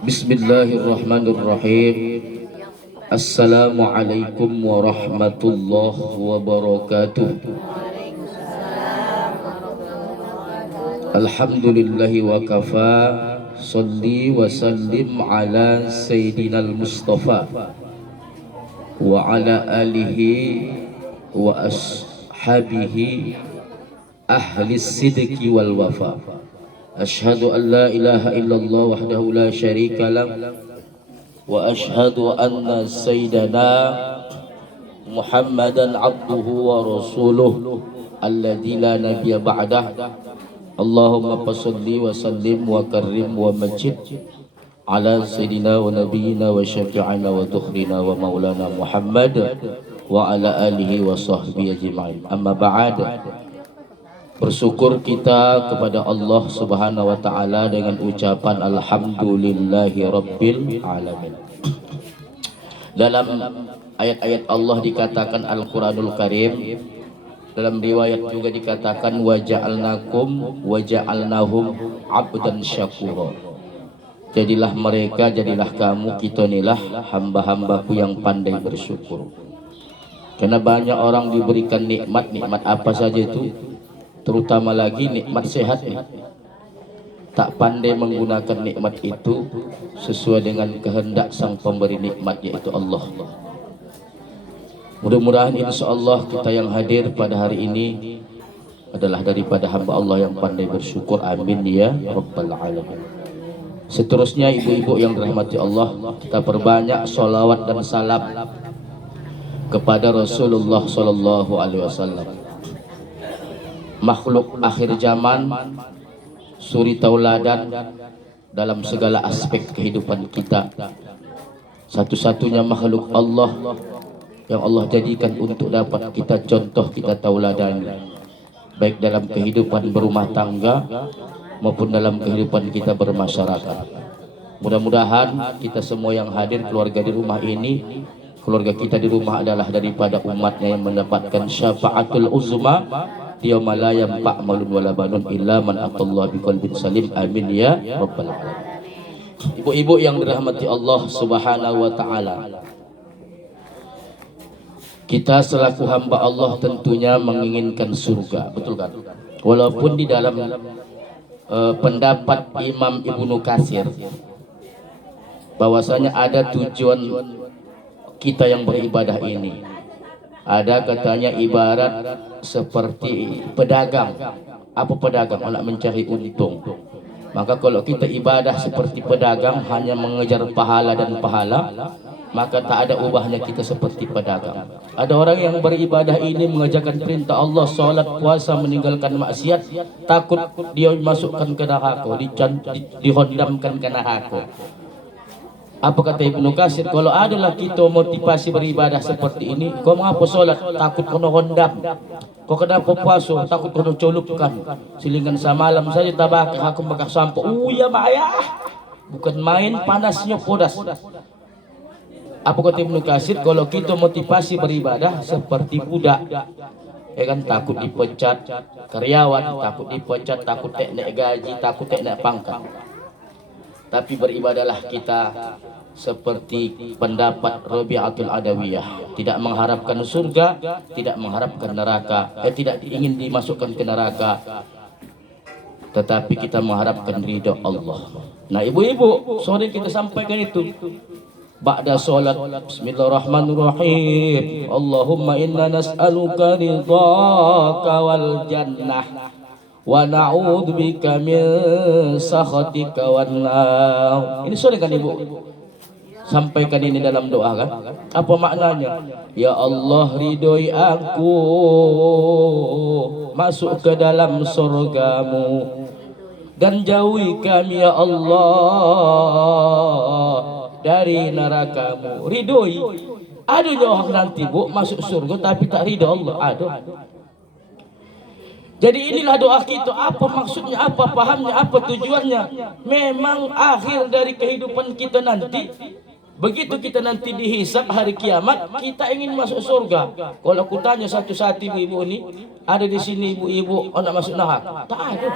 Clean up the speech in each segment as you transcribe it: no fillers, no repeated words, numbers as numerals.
Bismillahirrahmanirrahim. Assalamualaikum warahmatullahi wabarakatuh. Alhamdulillahi wa kafa. Salli wa sallim ala sayyidinal Mustafa wa ala alihi wa ashabihi ahli sidqi wal wafa. Ashhadu an la ilaha illallah wahdahu la syarika lah wa ashhadu anna sayyidana Muhammadan abduhu wa rasuluh alladzi la nabiyya ba'dah. Allahumma salli wa sallim wa karrim wa majid ala sayyidina wa nabiyyina wa syafi'ina wa tukhrina wa maulana Muhammad wa ala alihi wa sahbihi ajma'in. Amma ba'd. Bersyukur kita kepada Allah Subhanahu wa taala dengan ucapan alhamdulillahi rabbil alamin. Dalam ayat-ayat Allah dikatakan Al-Qur'anul Karim, dalam riwayat juga dikatakan wa ja'alnakum wa ja'alnahum abdan syakura. Jadilah mereka, jadilah kamu, kita inilah hamba-hambaku yang pandai bersyukur. Karena banyak orang diberikan nikmat apa saja itu, terutama lagi nikmat sehat nih, tak pandai menggunakan nikmat itu sesuai dengan kehendak sang pemberi nikmat, yaitu Allah. Mudah-mudahan insyaallah kita yang hadir pada hari ini adalah daripada hamba Allah yang pandai bersyukur. Amin ya rabbal alamin. Seterusnya ibu-ibu yang dirahmati Allah, kita perbanyak sholawat dan salam kepada Rasulullah sallallahu alaihi wasallam, makhluk akhir zaman, suri tauladan dalam segala aspek kehidupan kita, satu-satunya makhluk Allah yang Allah jadikan untuk dapat kita contoh, kita tauladan, baik dalam kehidupan berumah tangga maupun dalam kehidupan kita bermasyarakat. Mudah-mudahan kita semua yang hadir, keluarga di rumah ini, keluarga kita di rumah adalah daripada umatnya yang mendapatkan syafaatul uzma yauma la yanfa' malun wala banun illa man atallaha biqalbin salim. Amin ya rabbal alamin. Ibu-ibu yang dirahmati Allah Subhanahu wa taala, kita selaku hamba Allah tentunya menginginkan surga, betul kan? Walaupun di dalam pendapat Imam Ibnu Katsir bahwasanya ada tujuan kita yang beribadah ini. Ada katanya ibarat seperti pedagang. Apa pedagang? Nak mencari untung. Maka kalau kita ibadah seperti pedagang, hanya mengejar pahala dan pahala, maka tak ada ubahnya kita seperti pedagang. Ada orang yang beribadah ini mengerjakan perintah Allah, salat, puasa, meninggalkan maksiat, takut dia masukkan ke neraka, dihondamkan ke neraka. Apa kata Ibnu Katsir? Kalau adalah kita motivasi beribadah seperti ini, kau mengapa solat? Takut kena hondam. Kau kenapa puasa? Takut kena colupkan. Silingan samalam saja tabak aku bakar sampo. Ya ayah, bukan main panasnya podas. Apa kata Ibnu Katsir? Kalau kita motivasi beribadah seperti budak, ya kan, takut dipecat karyawan, takut dipecat, takut tak naik gaji, takut tak naik pangkat. Tapi beribadahlah kita seperti pendapat Rabi'atul Adawiyah, tidak mengharapkan surga, tidak mengharapkan neraka, tidak ingin dimasukkan ke neraka, tetapi kita mengharapkan ridha Allah. Nah ibu-ibu, sore kita sampaikan itu. Ba'da salat, bismillahirrahmanirrahim. Allahumma inna nas'aluka ridhaka wal jannah wa na'udzubika min sakhatika wan nar. Ini sore kan ibu? Sampaikan ini dalam doa kan? Apa maknanya? Ya Allah, ridhoi aku masuk ke dalam surgamu, dan jauhi kami ya Allah dari nerakamu. Ridhoi. Ada orang nanti bu masuk surga tapi tak ridho Allah. Ada. Jadi inilah doa kita. Apa maksudnya, apa pahamnya, apa tujuannya? Memang akhir dari kehidupan kita nanti, begitu kita nanti dihisab hari kiamat, kita ingin masuk surga. Kalau aku tanya satu-satu ibu-ibu ini, ada di sini ibu-ibu nak masuk neraka? Tak ada.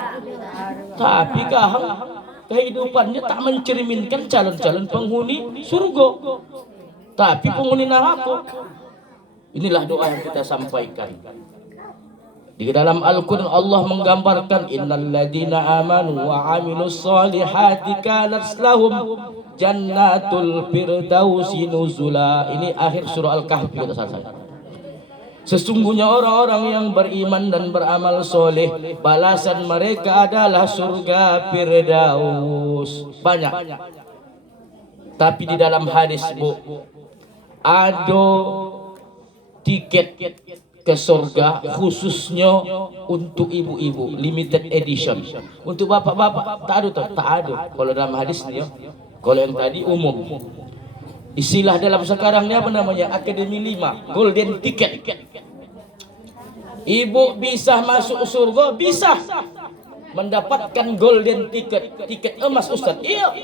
Tapi kahang kehidupannya tak mencerminkan calon-calon penghuni surga, tapi penghuni neraka. Inilah doa yang kita sampaikan. Di dalam Al-Quran Allah menggambarkan innal ladina amanu wa amilus solihati kanat lahum jannatul firdausi nuzula. Ini akhir surah Al-Kahfi kata saya. Sesungguhnya orang-orang yang beriman dan beramal soleh, balasan mereka adalah surga Firdaus. Banyak. Tapi di dalam hadis, Bu, ada tiket ke surga khususnya untuk ibu-ibu, limited edition. Untuk bapak-bapak tak ada tuh, tak ada. Kalau dalam hadis dia, kalau yang tadi umum. Istilah dalam sekarang ni apa namanya? Akademi 5, golden ticket. Ibu bisa masuk surga, bisa mendapatkan golden ticket, tiket emas Ustaz. Iya.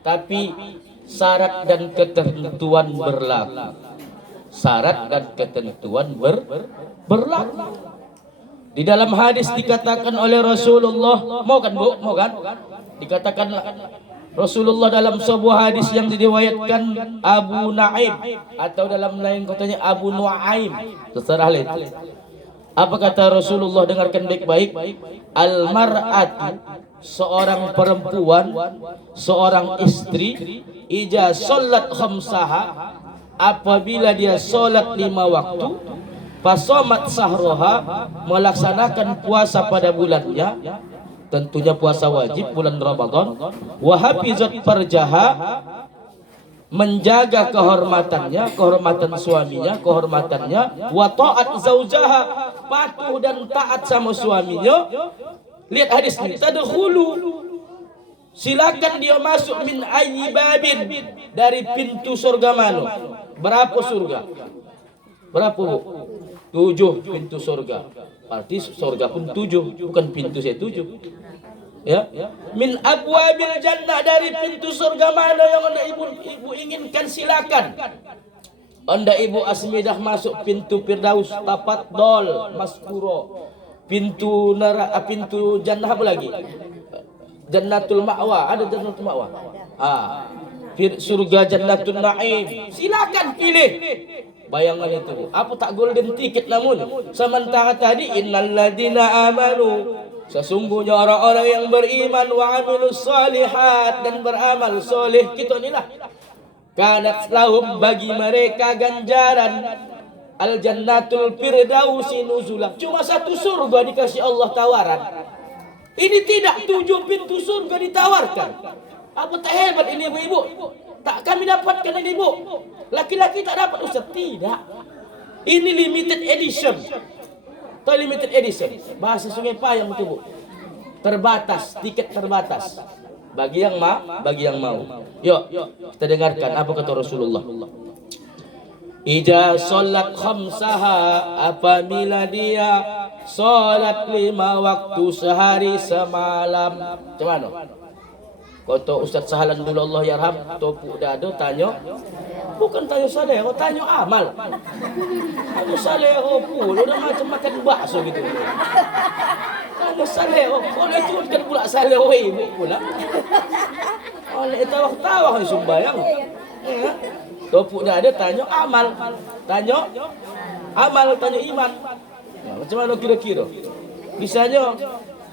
Tapi syarat dan ketentuan berlaku. Syarat dan ketentuan berlaku. Di dalam hadis dikatakan oleh Rasulullah, mau kan Bu? Mau kan? Dikatakan Rasulullah dalam sebuah hadis yang diriwayatkan Abu Naim atau dalam lain katanya Abu Nuaim, terserah itu. Apa kata Rasulullah, dengarkan baik-baik. Al-mar'atu, seorang perempuan, seorang istri, ija sholat khamsaha, apabila dia solat 5 waktu, fasomat sahroha, melaksanakan puasa pada bulannya, tentunya puasa wajib bulan Ramadan, wahafizat farjaha, menjaga kehormatannya, kehormatan suaminya, kehormatannya, wa ta'at zaujaha, patuh dan taat sama suaminya. Lihat hadis ini, tadkhulu, silakan dia masuk min ayyi babin, dari pintu surga mana? Berapa surga? Berapa Bu? 7 pintu surga. Berarti surga pun 7, bukan pintu saya 7. Ya, min abwabil jannah, dari pintu surga mana yang anda ibu inginkan silakan. Anda ibu Asmidah masuk pintu Firdaus, tafaddal maskuro. Pintu neraka, pintu jannah apa lagi? Jannatul Ma'wa, ada Jannatul Ma'wa. Surga Jannatul Naim, silakan pilih. Bayangan itu, apa tak golden ticket namun. Sementara tadi innal ladina amanu, sesungguhnya orang-orang yang beriman, wa amilus solihat, dan beramal soleh, kita inilah kanat lahum, bagi mereka ganjaran, al jannatul firdausi nuzula. Cuma satu surga dikasih Allah tawaran. Ini tidak 7 pintu surga ditawarkan. Apa tak hebat ini ibu-ibu? Tak kami dapatkan ini Bu. Laki-laki tak dapat Ustaz. Tidak. Ini limited edition. Atau limited edition. Bahasa Sungai Payang itu Bu. Terbatas, tiket terbatas. Bagi yang mau. Yuk, kita dengarkan apa kata Rasulullah. Ija solat khamsaha, apabila dia solat 5 waktu sehari semalam. Macam mana? Kata Ustaz Sahlan dulu Allah yarham, topuk dado tanya, bukan tanya saleh, tanya amal. Tanya saleh pula udah macam makan bakso gitu. Tanya saleh, boleh turunkan pula saleh ibu pula. Oleh tawa-tawa sembahyang. Topuk dado tanya amal, tanya amal, tanya iman. Nah, macam mana kira-kira? Bisanya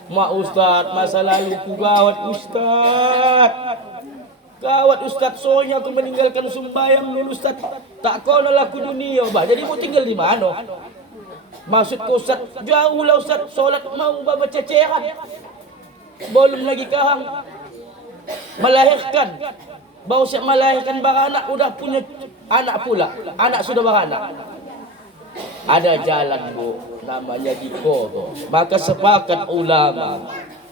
mak Ustaz, masa lalu ku gawat Ustaz. Gawat Ustaz, soalnya aku meninggalkan sembahyang dulu Ustaz. Tak kono laku dunia, bah. Jadi mau tinggal di mana? Maksud ku Ustaz, jauh lah Ustaz, solat mau baca ceceran. Belum lagi kahang melahirkan. Baru siap melahirkan beranak, udah punya anak pula. Anak sudah beranak. Ada jalan Bu, namanya dikodo. Maka sepakat ulama,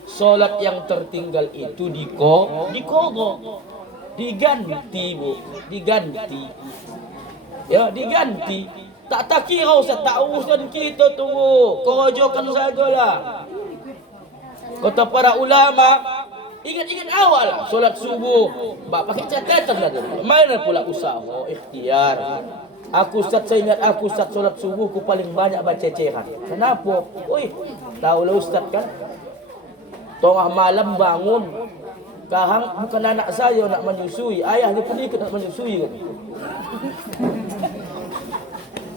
solat yang tertinggal itu dikodo, diganti Bu, diganti. Ya, diganti. Tak kira Ustaz, tak urusan kita tu Bu, korojokan sajalah. Kata para ulama, ingat-ingat awal solat subuh, pakai catatan dah tu. Mana pula usaha, ikhtiar. Aku Ustaz, saya ingat aku Ustaz solat subuh ku paling banyak baca ceceran. Kenapa? Tahulah Ustaz kan, tengah malam bangun Kahang bukan anak saya nak menyusui, ayah dia pun ikut nak menyusui kan.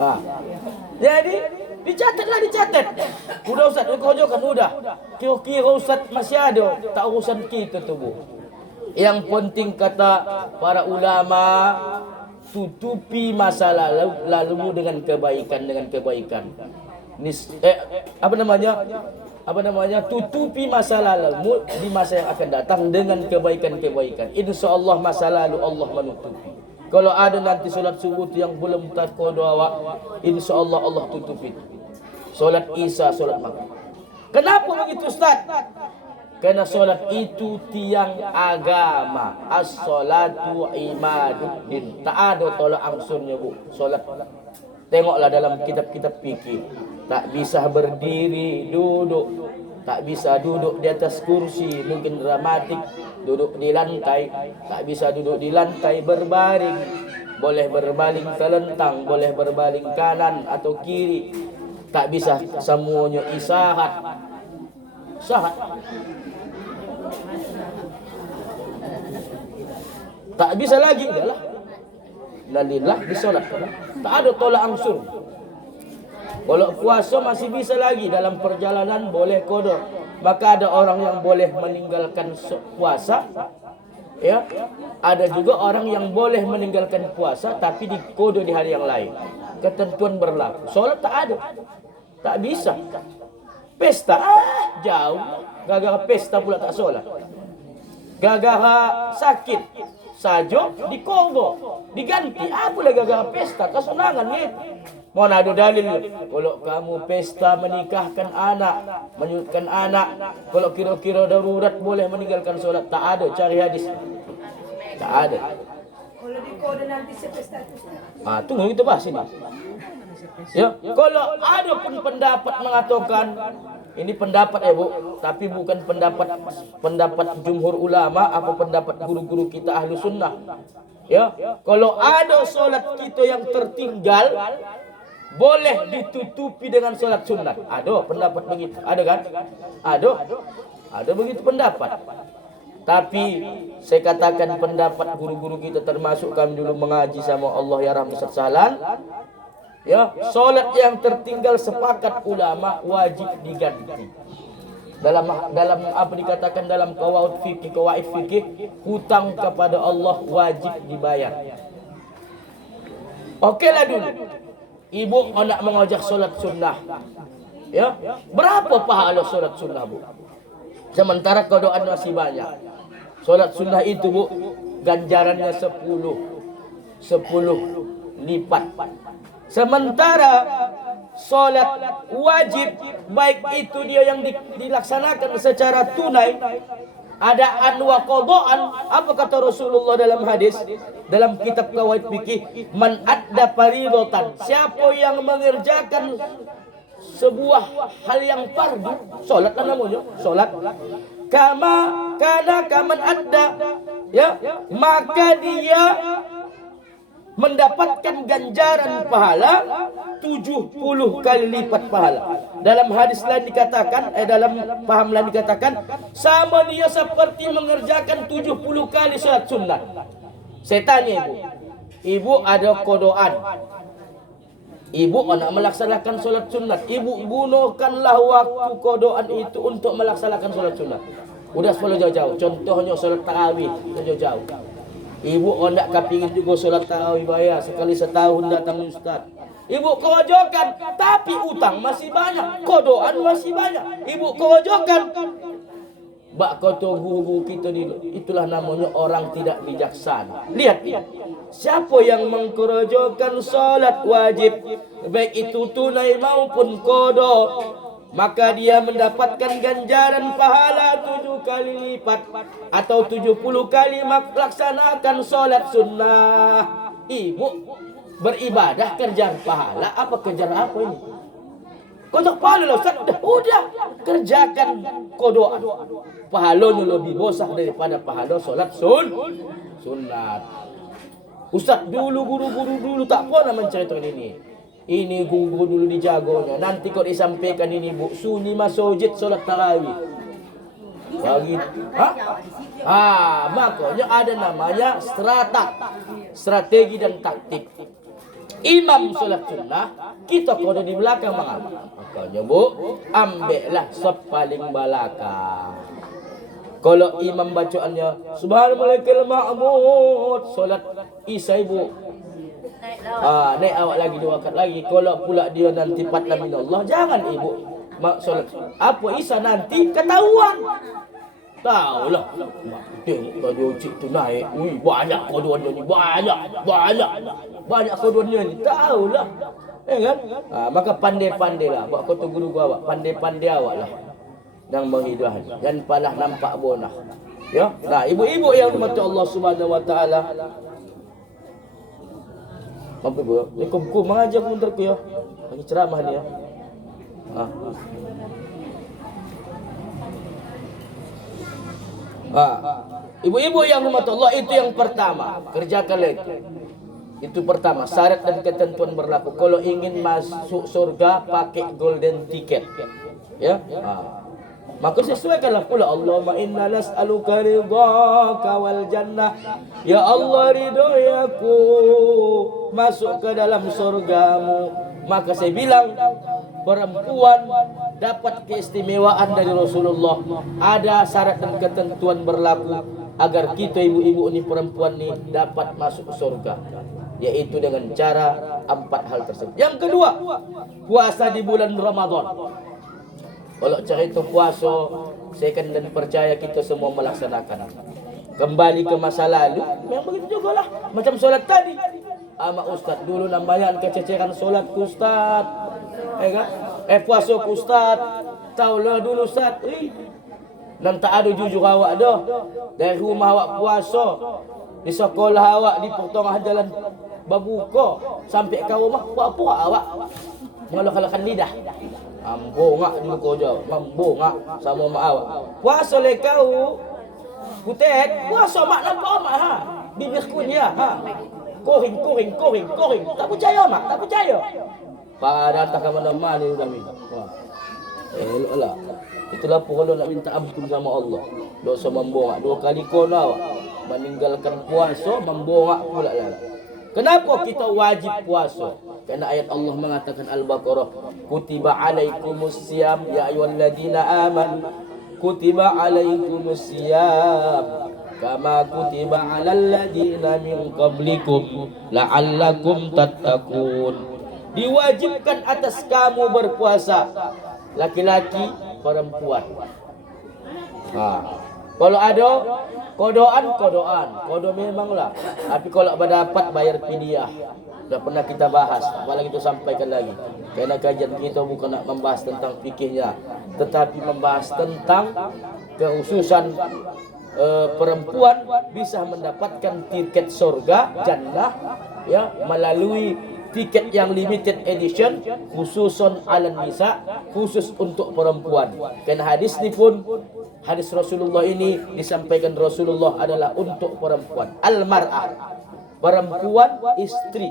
Ha. Jadi dicatat. Udah Ustaz, kau kan udah. Kira-kira Ustaz masih ada, tak urusan kita tu bu. Yang penting kata para ulama, tutupi masa lalumu dengan kebaikan. Tutupi masa lalumu di masa yang akan datang dengan kebaikan. Insyaallah masa lalu Allah menutupi. Kalau ada nanti solat subuh yang belum terkodo awak, insyaallah Allah tutupi. Solat Isya, solat Maghrib. Kenapa begitu Ustaz? Karena solat itu tiang agama. As-salatu imaduddin. Tak ada tolak angsurnya bu. Solat. Tengoklah dalam kitab-kitab fikih. Tak bisa berdiri, duduk. Tak bisa duduk di atas kursi, mungkin dramatik. Duduk di lantai. Tak bisa duduk di lantai, berbaring. Boleh berbaling telentang, boleh berbaling kanan atau kiri. Tak bisa semuanya isyarat. Tak bisa lagi adalah lalillah disolat. Tak ada tolak ansur. Kalau puasa masih bisa lagi, dalam perjalanan boleh qada. Maka ada orang yang boleh meninggalkan puasa, ya. Ada juga orang yang boleh meninggalkan puasa tapi diqada di hari yang lain. Ketentuan berlaku. Solat tak ada. Tak bisa. Pesta jauh. Gara-gara pesta pula tak solat. Gara-gara sakit saja diqada, diganti. Apalah gara-gara pesta, kesenangan ni. Mana ada dalil kalau kamu pesta menikahkan anak, menyulitkan anak, kalau kira-kira darurat boleh meninggalkan solat? Tak ada, cari hadis. Tak ada. Kalau diqada nanti sepesta itu. Tunggu kita bahas ini. Ya, kalau ada pun pendapat mengatakan ini pendapat ya bu, tapi bukan pendapat jumhur ulama, apa pendapat guru-guru kita ahlu sunnah. Ya, kalau ada solat kita yang tertinggal, boleh ditutupi dengan solat sunat. Ada pendapat begitu, ada kan? Ada begitu pendapat. Tapi saya katakan pendapat guru-guru kita, termasuk kami dulu mengaji sama Allah ya Rahmat Salan. Ya, solat yang tertinggal sepakat ulama wajib diganti. Dalam apa dikatakan dalam qawaid fikih, hutang kepada Allah wajib dibayar. Okeylah dulu. Ibu nak mengajak solat sunnah. Ya, berapa pahala solat sunnah bu? Sementara qadaan masih banyak. Solat sunnah itu bu, ganjarannya 10 lipat. Sementara solat wajib, baik itu dia yang dilaksanakan secara tunai, adaan wa qadaan, apa kata Rasulullah dalam hadis, dalam kitab qawaid fikih, man adda faridatan, siapa yang mengerjakan sebuah hal yang fardu, solat lah namanya, solat, kaman adda, ya, maka dia mendapatkan ganjaran pahala 70 kali lipat pahala. Dalam hadis lain dikatakan, dalam paham lain dikatakan, sama dia seperti mengerjakan 70 kali salat sunat. Saya tanya ibu ada qadaan. Ibu nak melaksanakan salat sunat. Ibu gunakanlah waktu qadaan itu untuk melaksanakan salat sunat. Udah sepuluh jauh-jauh. Contohnya salat tarawih jauh-jauh. Ibu hendak kepingin juga solat tarawih bayar sekali setahun datang ustaz. Ibu kewajokan, tapi utang masih banyak, qadaan masih banyak. Ibu kewajokan. Bak kata guru kita dulu, itulah namanya orang tidak bijaksana. Lihat. Siapa yang mengkerojokan solat wajib, baik itu tunai maupun qada, maka dia mendapatkan ganjaran pahala 7 kali lipat atau 70 kali melaksanakan solat sunnah. Ibu beribadah kejar pahala, apa kejar apa ini? Kejar pahala lah Ustaz. Udah kerjakan qadaan. Pahalanya lebih besar daripada pahala solat sunat. Ustaz dulu guru-guru dulu tak pernah menceritakan ini. Ini guru dulu dijagonya. Nanti kau disampaikan ini bu, sunyi masjid solat tarawih. Bagi makanya ada namanya strategi dan taktik. Imam solat sunnah kita kudu di belakang mengapa? Makanya bu, ambillah saf paling belakang. Kalau imam bacaannya subhanallahil ma'mud solat isya ibu, naik awak lagi 2 rakaat lagi. Kalau pula dia nanti patla minallah, jangan ibu solat apa isya nanti ketahuan. Tahulah. Tengok tadi cik tu naik. Ui, banyak kodoannya ni. Banyak kodoannya ni. Tahulah. Kan? Maka pandai-pandailah. Buat kata guru awak. Pandai-pandai awak lah. Dan menghidup. Dan palah nampak bonah. Ya. Nah, ibu-ibu yang dimati Allah Subhanahu Wa Taala. Mampu ibu. Ni kum mengajar pun terku ya. Bagi ceramah dia. Ibu-ibu yang dirahmati Allah, itu yang pertama, kerjakan itu. Itu pertama, syarat dan ketentuan berlaku. Kalau ingin masuk surga pakai golden ticket. Ya. Maka sesuaikanlah pula Allahumma inna nas'aluka ridhaka wal jannah. Ya Allah, ridhoi aku masuk ke dalam surgamu. Maka saya bilang perempuan dapat keistimewaan dari Rasulullah. Ada syarat dan ketentuan berlaku agar kita ibu-ibu ni, perempuan ni dapat masuk surga, yaitu dengan cara 4 hal tersebut. Yang kedua, puasa di bulan Ramadan. Kalau cerita puasa, saya kan dan percaya kita semua melaksanakan. Kembali ke masa lalu, memang begitu jugalah. Macam solat tadi. Ama ustaz dulu nambahan kececeran solat ku ustaz. Kan? Puasa ku ustaz. Taulah dulu ustaz. Dan tak ada jujur awak dah. Dari rumah awak puasa, di sekolah awak di pertengahan jalan berbuka, sampai ke rumah apa-apa awak mengalahkan lidah. Mambongak dulu kau jawab. Mambongak sama mak awak. Puasa le kau. Putet, puasa mak nampak mak Bibir kunyah Koring. Tak percaya mak, tak percaya. Pada tak ke mana-mana ni kami. Eloklah. Itulah kalau nak minta ampun sama Allah. Dosa membongak 2 kali kau awak. Meninggalkan puasa, membongak pula lah. Kenapa kita wajib puasa? Karena ayat Allah mengatakan Al-Baqarah, kutiba alaikumusiyam ya ayyuhalladzina amanu kutiba alaikumusiyam kama kutiba alal ladzina min qablikum la'allakum tattaqun. Diwajibkan atas kamu berpuasa, laki-laki, perempuan. Kalau ada kodo memanglah. Tapi kalau berdapat bayar fidyah. Sudah pernah kita bahas, apalagi kita sampaikan lagi. Karena kajian kita bukan nak membahas tentang fikihnya, tetapi membahas tentang kekhususan perempuan bisa mendapatkan tiket surga jannah ya melalui tiket yang limited edition, khususon alan nisa, khusus untuk perempuan. Karena hadis ni pun, hadis Rasulullah ini disampaikan Rasulullah adalah untuk perempuan. Al-mar'ah, perempuan, istri.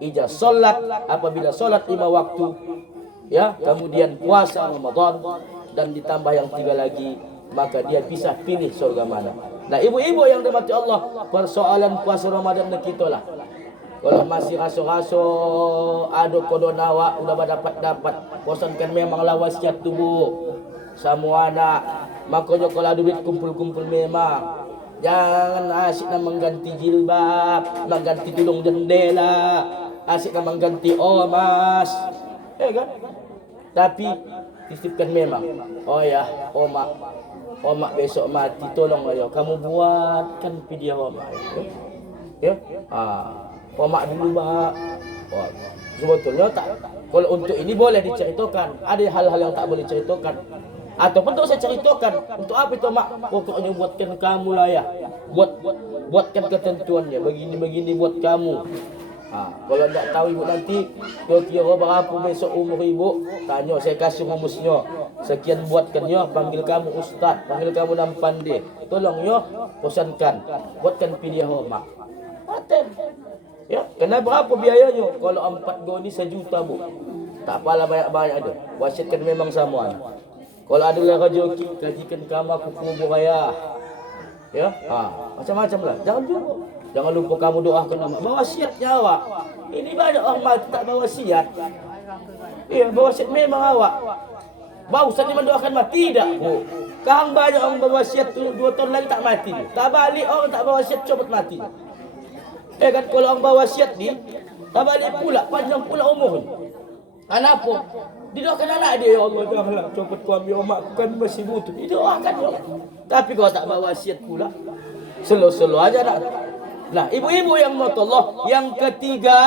Ija solat, apabila solat 5 waktu, ya, kemudian puasa Ramadan, dan ditambah yang 3 lagi, maka dia bisa pilih surga mana. Nah, ibu-ibu yang dirahmati Allah, persoalan puasa Ramadan kita lah. Kalau masih raso-raso, ada kodon awak, udah dapat, bosankan memang lawasnya tubuh. Semua anak, makanya kalau ada duit kumpul-kumpul memang. Jangan asyik nak mengganti jilbab, mengganti tudung jendela, asyik nak mengganti omas. Kan? Tapi titipkan memang. Oh ya, omak besok mati, tolong ayo kamu buatkan video omak. Ya? Omak dulu bah. Sebetulnya tak. Kalau untuk ini boleh diceritakan. Ada hal-hal yang tak boleh diceritakan. Ataupun tak saya ceritakan. Untuk apa itu mak? Pokoknya buatkan kamu lah ya. Buatkan ketentuannya. Begini buat kamu. Kalau tak tahu ibu nanti, kira-kira berapa besok umur ibu, tanya, saya kasih rumusnya. Sekian buatkannya, panggil kamu ustaz, panggil kamu nam pandai. Tolong ya, pesankan. Buatkan video mak. Paten. Ya, kena berapa biayanya? Kalau 4 go ni 1 juta bu. Tak apalah banyak-banyak ada. Wasiatkan memang sama. Kalau ada lah rezeki, kajikan kamu aku kubur ayah. Ya, macam-macam lah. Jangan lupa kamu doakan nama. Bawa wasiatnya awak. Ini banyak orang mati tak bawa wasiat. Iya, bawa wasiat memang awak. Bau Ustaz ni mendoakan mati tidak? Oh. Kahang banyak orang bawa wasiat 2 tahun lagi tak mati. Tak balik orang tak bawa wasiat cepat mati. Kan kalau orang bawa wasiat ni, tak balik pula, panjang pula umur. Kenapa? Didoakan anak dia, ya Allah janganlah cepat kau ambil omak aku kan masih butuh. Didoakan ya. Tapi kalau tak bawa wasiat pula, selo-selo aja nak. Nah, ibu-ibu yang mata Allah, yang ketiga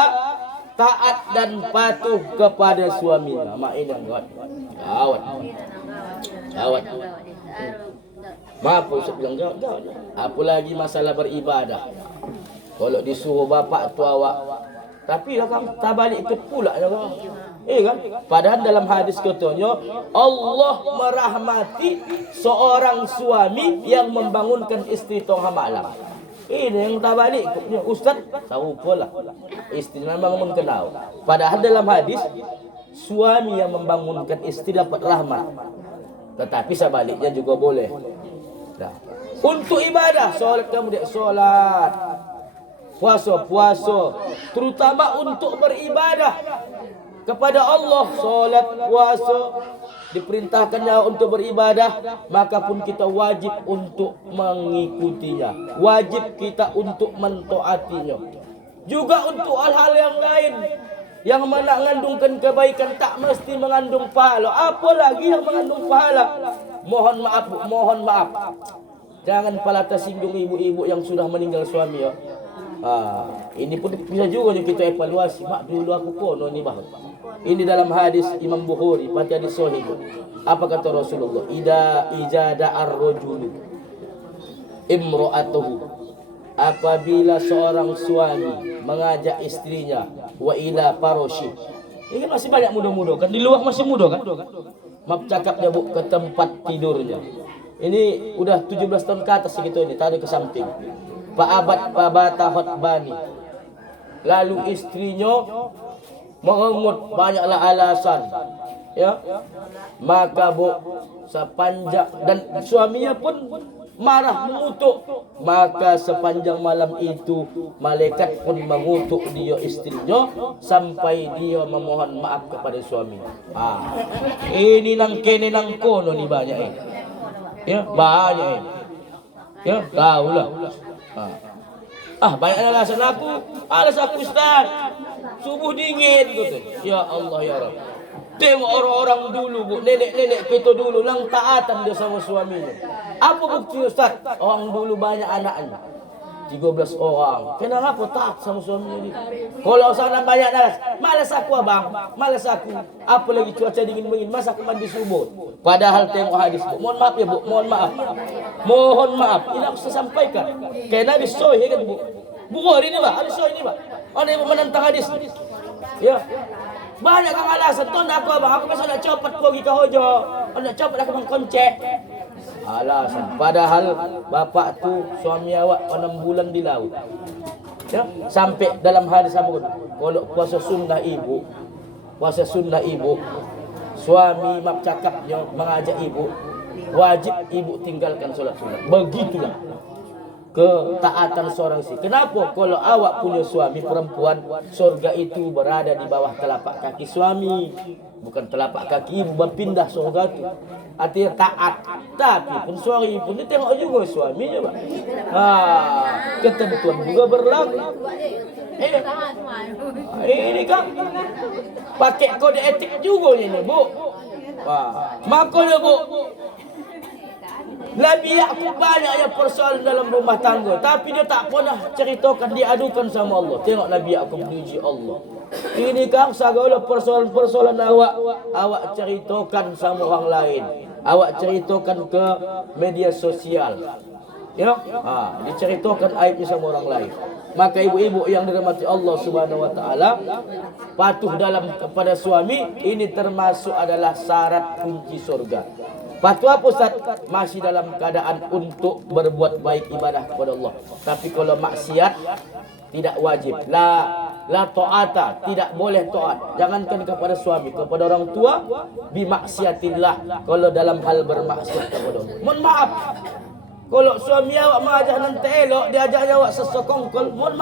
taat dan patuh kepada suaminya. Mak ini gawat. Gawat. Maaf Ustaz bilang gawat. Apalagi masalah beribadah. Kalau disuruh bapak tu awak, tapi lah kan tak balik ke pula ya kan. Kan? Padahal dalam hadis katanya Allah merahmati seorang suami yang membangunkan istri tengah malam. Ini yang tak balik Ustaz, tahu pula istri memang mengenal. Padahal dalam hadis suami yang membangunkan istri dapat rahmat. Tetapi sebaliknya juga boleh. Nah, untuk ibadah, solat kamu dia solat, puasa, terutama untuk beribadah kepada Allah, solat, puasa, diperintahkannya untuk beribadah, maka pun kita wajib untuk mengikutinya, wajib kita untuk mentaatinya. Juga untuk hal-hal yang lain yang mengandungkan kebaikan tak mesti mengandung pahala, apalagi yang mengandung pahala. Mohon maaf. Jangan pala tersinggung ibu-ibu yang sudah meninggal suami ya. Ini pun bisa juga kita evaluasi. Mak dulu aku kono ni bah. Ini dalam hadis Imam Bukhari, pada hadis sahih. Apa kata Rasulullah? Ijada ar-rajulu imra'atuhu. Apabila seorang suami mengajak istrinya wa ila paroshi. Ini masih banyak muda-muda kan, di luar masih muda kan? Maaf cakap dia ke tempat tidurnya. Ini udah 17 tahun ke atas segitu ini, tarik ke samping. Pabata hotbani. Lalu istrinya mengemut banyaklah alasan. Ya. Maka sepanjang dan suaminya pun marah mengutuk, maka sepanjang malam itu malaikat pun mengutuk dia istrinya sampai dia memohon maaf kepada suaminya. Ini nang kene nang kono ni banyak ini. Ya, banyak ini. Ya, tahulah. Banyak alasan aku Ustaz. Subuh dingin gitu. Ya Allah ya Rabb. Tengok orang-orang dulu, Bu, nenek-nenek kita dulu lang taatan dia sama suaminya. Apa bukti Ustaz? Orang dulu banyak anaknya. 13 orang. Kenapa taat sama suaminya dia? Kalau sana banyak naras, malas aku abang, malas aku. Apalagi cuaca dingin-dingin, masa aku mandi subuh. Padahal tengok hadis, Bu. Mohon maaf ya, Bu. Mohon maaf. Ini aku sampaikan. Karena hadis sahih kan, Bu. Bukhari ini, Pak. Hadis sahih ini, Pak. Ada yang menentang hadis. Ya. Banyak kang alasan tu nak aku abang. Aku pasal nak cepat pergi ke hojo. Nak cepat aku mengkoncek. Alasan. Padahal bapak tu suami awak 6 bulan di laut. Ya, sampai dalam hadis apa? Kalau puasa sunnah ibu, suami mak cakapnya mengajak ibu, wajib ibu tinggalkan solat sunat. Begitulah ketaatan seorang istri. Kenapa? Kalau awak punya suami perempuan, surga itu berada di bawah telapak kaki suami, bukan telapak kaki ibu. Berpindah surga itu artinya taat. Tapi pun suami pun dia tengok juga suaminya, Pak. Ketentuan juga berlaku. Ini kan pakai kode etik juga ini, Bu. Makanya, Bu, Nabi Yakub banyaknya persoalan dalam rumah tangga, tapi dia tak pernah ceritakan, diadukan sama Allah. Tengok Nabi Yakub puji Allah. Ini kan segala persoalan-persoalan awak ceritakan sama orang lain. Awak ceritakan ke media sosial. Ya? Diceritakan aibnya sama orang lain. Maka ibu-ibu yang dirahmati Allah Subhanahu wa taala, patuh dalam kepada suami ini termasuk adalah syarat kunci surga. Patuh apa Ustaz? Masih dalam keadaan untuk berbuat baik ibadah kepada Allah. Tapi kalau maksiat tidak wajib. la ta'ata, tidak boleh taat. Jangankan kepada suami, kepada orang tua bimaksiatillah, kalau dalam hal bermaksiat kepada Allah. Mohon maaf. Kalau suami awak mengajak nanti elok, dia ajak awak sesokongkol, mohon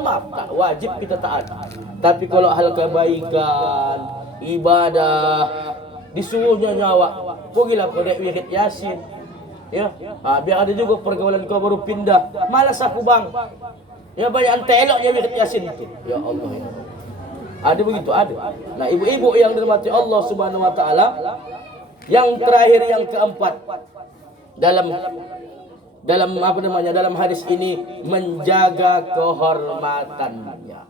maaf, tak wajib kita taat. Tapi kalau hal kebaikan, ibadah, disuruhnya awak, pergilah pada wirid Yasin. Ya, biar ada juga pergaulan kau baru pindah. Malas aku bang. Ya banyak ante eloknya wirid Yasin itu. Ya Allah. Ya. Ada begitu, ada. Nah, ibu-ibu yang dirahmati Allah Subhanahu wa taala, yang terakhir yang keempat dalam apa namanya, dalam hadis ini, menjaga kehormatannya.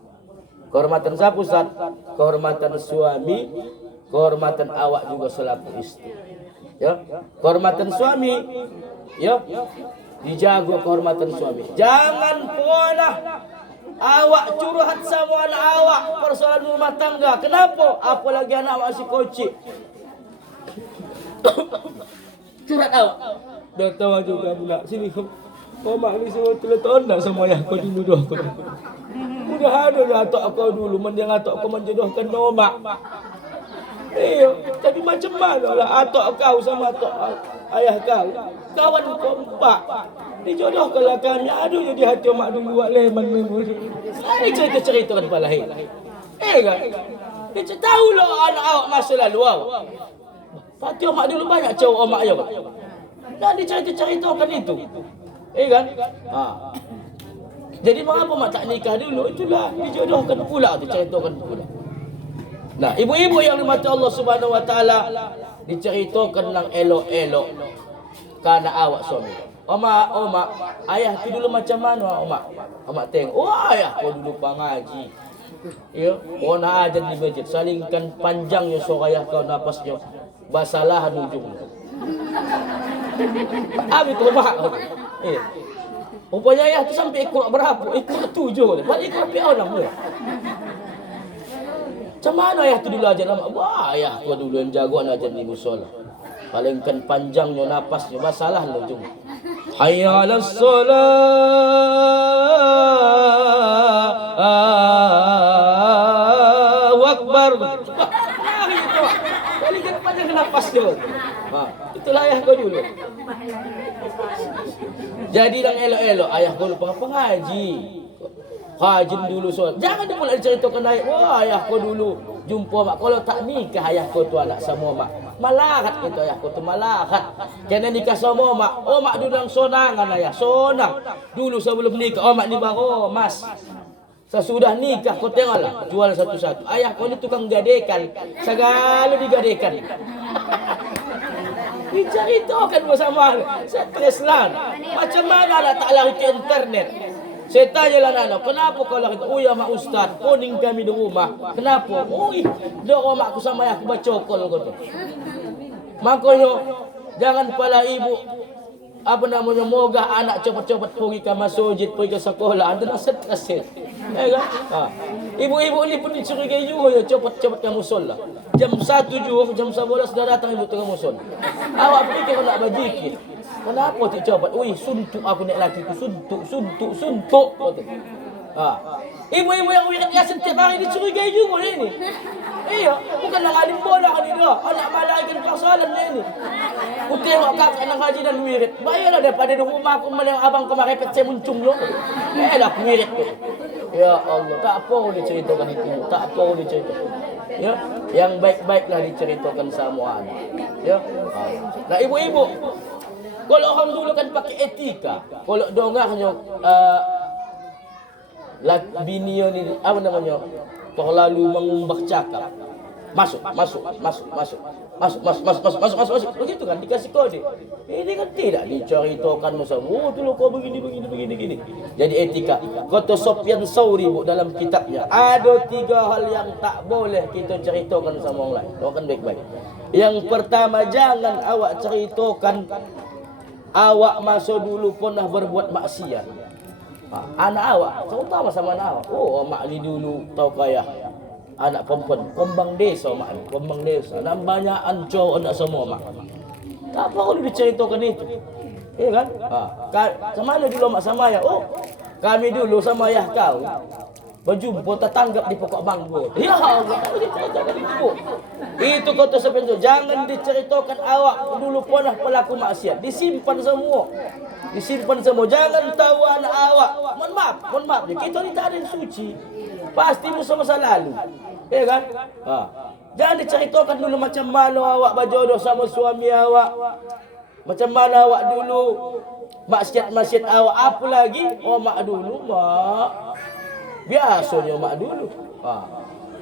Kehormatan siapa Ustaz? Kehormatan suami, kehormatan awak juga selaku istri. Ya, kehormatan suami, ya, dijaga kehormatan suami. Jangan pernah awak curhat sama anak awak persoalan rumah tangga. Kenapa? Apalagi anak awak masih kecil. Curhat awak. Dah tahu juga pula. Sini kau mak ni semua teleton dah semua ya. Kau dulu dah kau. Udah ada dah atok kau dulu. Mending atok kau menjodohkan mak. Tapi macam mana lah atok kau sama atok ayah kau. Kawan kau empat. Dijodohkanlah kami. Aduh jadi hati mak dulu buat leman. Ini cerita-cerita kan kepala lahir. Kan? Dia tahu lah anak awak masa lalu awak. Hati mak dulu banyak cowok mak ayah. Dan dicerita-ceritakan itu. Kan? Jadi mengapa mak tak nikah dulu? Itulah dijodohkan pula, diceritakan pula. Nah, ibu-ibu yang dimati Allah Subhanahu wa taala, diceritakan nang elok-elok kana awak suami. Oma, ayah tu dulu macam mana, Oma? Oma tengok, ayah kau dulu pangaji. Ya, ona ajan di masjid, salingkan panjangnya suara ayah kau napasnya. Basalah ujungnya. Abi tu mak. Rupanya ayah tu sampai ikut berapa? Ikut 7. Balik ikut piau 6 dia. Macam mana ayah tu dulu ajar nama? Wah, ayah kau dulu yang jago anak ajar di musola. Palingkan panjangnya napasnya, masalah lo ujung. Hayya 'alas salat. Akbar. Palingkan panjang napasnya. Itulah ayah kau dulu. Jadi yang elok-elok ayah kau lupa pengaji. Hajin dulu soal. Jangan dia pula diceritakan ayah. Wah, ayah kau dulu jumpa mak. Kalau tak nikah ayah kau tu anak sama mak. Malahat gitu ayah kau tu malahat. Kena nikah sama mak. Oh mak dulu yang sonangan ayah. Sonang. Dulu sebelum nikah. Oh mak ni baru mas. Sesudah nikah kau tengoklah. Jual satu-satu. Ayah kau ni tukang gadekan. Segala digadekan. Diceritakan bersama. Stres lah. Macam mana nak tak lari ke internet? Saya tanya lah anak, kenapa kau lari? Oh ya mak ustaz, kuning kami di rumah. Kenapa? Oh doa makku sama ayah aku baca kol kau tu. Makanya jangan pala ibu mogah anak cepat-cepat pergi ke masjid, pergi ke sekolah. Ada nak stres. Kan? Ibu-ibu ni pun dicurigai juga ya, cepat-cepat ke musola. Jam 1 juga, jam 11 sudah datang ibu tengah musola. Awak fikir kau nak bajikit. Kenapa tak cepat? Ui, suntuk aku naik laki ku, suntuk. Ibu-ibu yang wirid Yasin tiap hari dicurigai juga ni. Iya, bukan nak alim bola kan dia. Nak malaikan persoalan ni. Ku tengok kakak nak haji dan wirid. Bayarlah daripada di rumah aku melihat abang kemarin repet saya muncung yo. Dah wirid tu. Ya Allah, tak apa diceritakan itu. Tak apa diceritakan. Ya, yang baik-baiklah diceritakan sama anak. Ya. Nah, ibu-ibu kalau orang dulu kan pakai etika. Kalau dengarnya bini ni apa namanya? Terlalu mengumbah cakap. Masuk. Begitu kan dikasih kode. Ini kan tidak diceritakan masa. Oh, dulu kau begini. Jadi etika. Kata Sufyan Tsauri dalam kitabnya, ada 3 hal yang tak boleh kita ceritakan sama orang lain. Doakan baik-baik. Yang pertama, jangan awak ceritakan awak masa dulu pernah berbuat maksiat. Anak awak, terutama sama anak awak. Oh, mak ni dulu tahu kaya. Anak perempuan, kembang desa mak ni, kembang desa. Dan banyak ancor anak semua mak. Tak perlu diceritakan itu. Kan? Sama mana dulu mak sama ayah? Oh, kami dulu sama ayah kau. berjumpa tertanggap di pokok mangga. Ya Allah, jangan itu. Itu kata sebenarnya, jangan diceritakan awak dulu pernah pelaku maksiat. Disimpan semua. Disimpan semua. Jangan tahu anak awak. Mohon maaf. Kita ni tak ada yang suci. Pasti masa lalu. Ya kan? Ha. Jangan diceritakan dulu macam mana awak berjodoh sama suami awak. Macam mana awak dulu maksiat awak. Apa lagi? Oh mak dulu, mak. Biasanya mak dulu. Ha.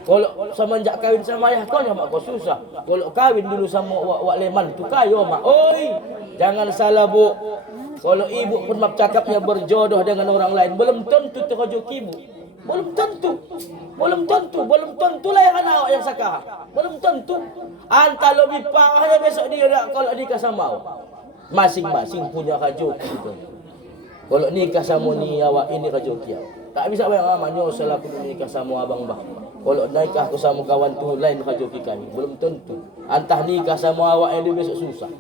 Kalau semenjak kahwin sama ayah kau mak kau susah. Kalau kahwin dulu sama wak leman tu kaya mak. Oi, jangan salah bu. Kalau ibu pun mak cakapnya berjodoh dengan orang lain, belum tentu terrezeki ibu. Belum tentu lah yang anak awak yang sakar. Belum tentu. Anta lebih parahnya besok dia nak kalau nikah sama awak. Masing-masing punya rezeki gitu. Kalau nikah sama ni awak ini rezeki awak. Tak bisa bayang amannya salah aku nikah sama abang bah. Kalau nikah aku sama kawan tu lain rezeki kami. Belum tentu. Antah nikah sama awak yang dia besok susah.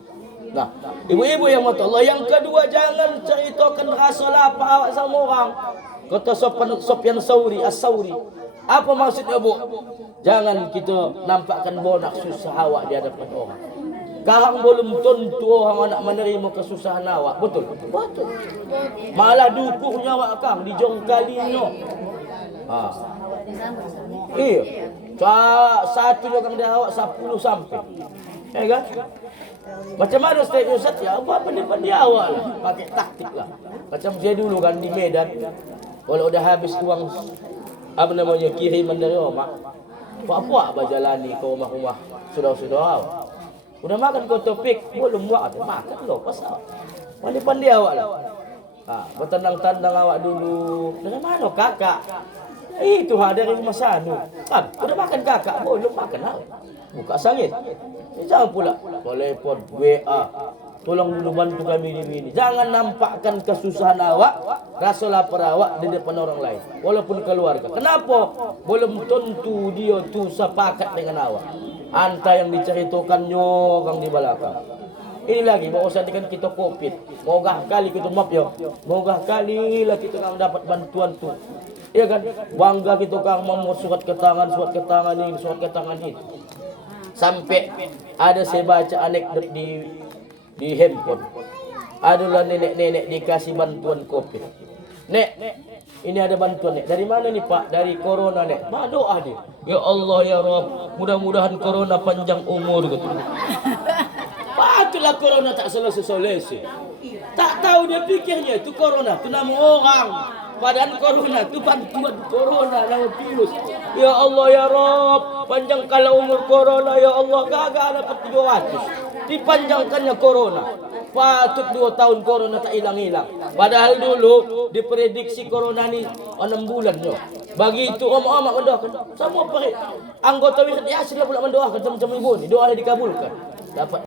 Nah, ibu-ibu yang mata Allah, yang kedua jangan ceritakan rasa lapar awak sama orang. Kata Sufyan Sauri, As-Sauri. Apa maksudnya bu? Jangan kita nampakkan bonak susah awak di hadapan orang. Sekarang belum tentu orang nak menerima kesusahan awak. Betul? Betul. Malah dukuhnya awak kang dijongkalinya. Ha. Iya. Satu je kang dia awak 10 sampai. Ya kan? Macam mana Ustaz? Ya apa pandai awak lah. Pakai taktik lah. Macam saya dulu kan di Medan. Kalau dah habis uang apa namanya kiriman dari mak. Apa berjalani ke rumah-rumah saudara-saudara. Udah makan kau topik, belum buat makan lo pasal. Pandai awak lah. Ha, bertandang-tandang awak dulu. Dari mana kakak? Itu dari rumah Sanu. Kan, udah makan kakak, belum makan awak. Buka sangit. Jangan pula telepon WA. Tolong dulu bantu kami ini. Jangan nampakkan kesusahan awak, rasa lapar awak di depan orang lain. Walaupun keluarga. Kenapa? Belum tentu dia tu sepakat dengan awak. Anta yang diceritakannya orang di belakang. Ini lagi bahawasanya kan kita COVID. Mogah kali kita maaf ya. Mogah kali lah kita kan dapat bantuan tu. Ya kan? Bangga kita kan mau surat keterangan ini. Sampai ada saya baca anekdot di handphone. Adalah nenek-nenek dikasih bantuan COVID. Nek, ini ada bantuan nek. Dari mana nih Pak? Dari corona nek. Mak doa dia. Ya Allah ya Rabb, mudah-mudahan corona panjang umur gitu. Patutlah corona tak selesai. Tak tahu dia pikirnya itu corona, itu nama orang. Padahal corona itu bantuan corona nama virus. Ya Allah ya Rabb, panjangkanlah umur corona ya Allah. Kagak dapat 300. Dipanjangkannya corona. Patut 2 tahun corona tak hilang-hilang. Padahal dulu diprediksi corona ni 6 bulan je. Bagi itu om-om mendoakan. Semua anggota wirid Yasin pula mendoakan macam ibu ni. Doa dikabulkan. Dapat